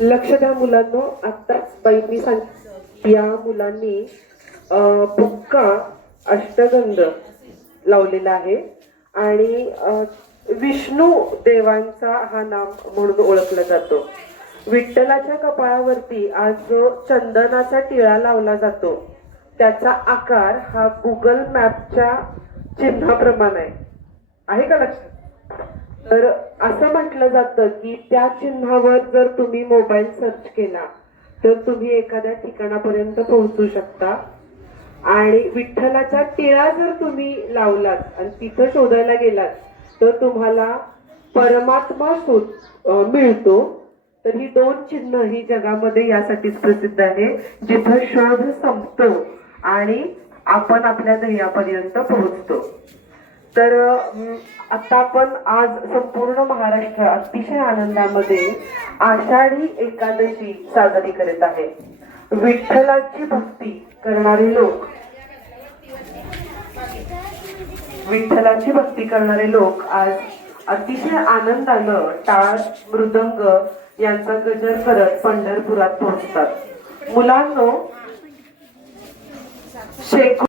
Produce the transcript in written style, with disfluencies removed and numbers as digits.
लक्ष द्या मुलांनो, आत्ताच बाईंनी सांगितलं या मुलांनी बुक्का अष्टगंध लावलेला आहे आणि विष्णू देवांचा हा नाम म्हणून ओळखला जातो. विठ्ठलाच्या कपाळावरती आज जो चंदनाचा टिळा लावला जातो त्याचा आकार हा गुगल मॅपच्या चिन्हाप्रमाणे आहे का लक्षात? तर असं म्हटलं जातं की त्या चिन्हावर जर तुम्ही मोबाईल सर्च केला तर तुम्ही एखाद्या ठिकाणापर्यंत पोहोचू शकता. आणि विठ्ठलाचा टिळा जर तुम्ही लावलात आणि तिथं शोधायला गेलात तर तुम्हाला परमात्मा मिळतो. तर ही दोन चिन्ह ही जगामध्ये यासाठीच प्रसिद्ध आहे, जिथं शोध संपतो आणि आपण आपल्या ध्येयापर्यंत पोहोचतो. तर आता आपण आज संपूर्ण महाराष्ट्र अतिशय आनंदामध्ये आषाढी एकादशी साजरी करत आहे. विठ्ठलाची भक्ती करणारे लोक आज अतिशय आनंदानं टाळ मृदंग यांचा गजर करत पंढरपुरात पोहोचतात. मुलांनो, शेकडो